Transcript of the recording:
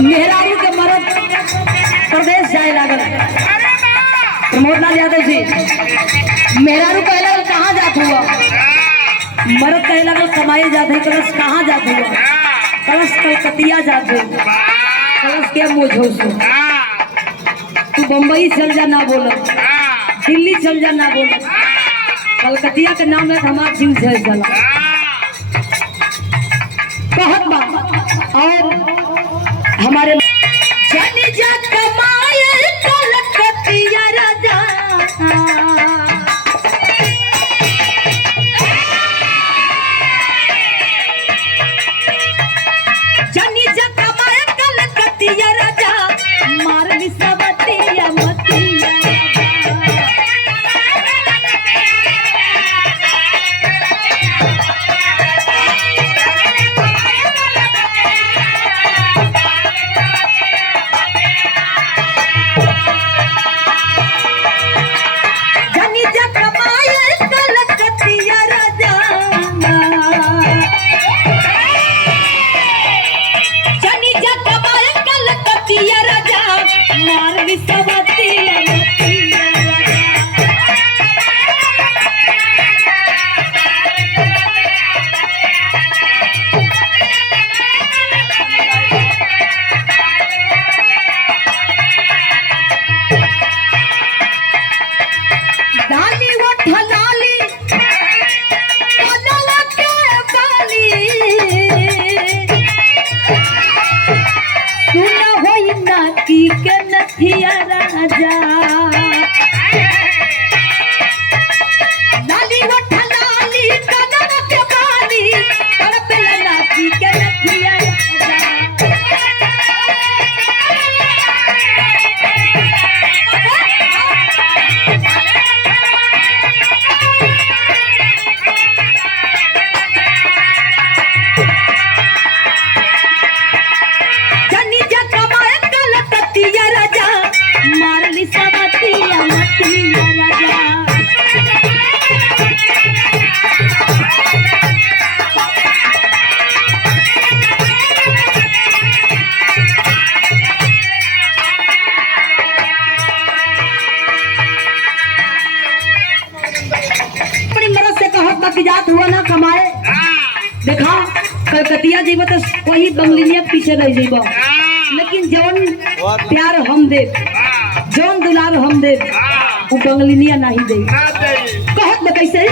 मेहरारू के मरद प्रदेश जाए लागल प्रमोद लाल यादव जी। मेहरारू कहे लगल कहाँ जात हुआ, मरद कहे लगल कमाए जात है। कलश कहाँ जात हुआ, कलश कलकतिया जात है। कलश के मुझो सो तू बम्बई चल जा ना बोल, दिल्ली चल जा ना बोल, कलकतिया के नाम है हमार सिंह से चला कहत बा। और हमारे जानी जा कमाए कलकतिया राजा, जानी जा कमाए कलकतिया राजा, मार विसवतिया मतिया जात हुआ ना कमाए। देखा कलकतिया जीव तो वही बंगलिनिया पीछे रह जीव, लेकिन जौन प्यार हम दे, जौन दुलार हम दे, वो बंगलिनिया नहीं दे। कहत कैसे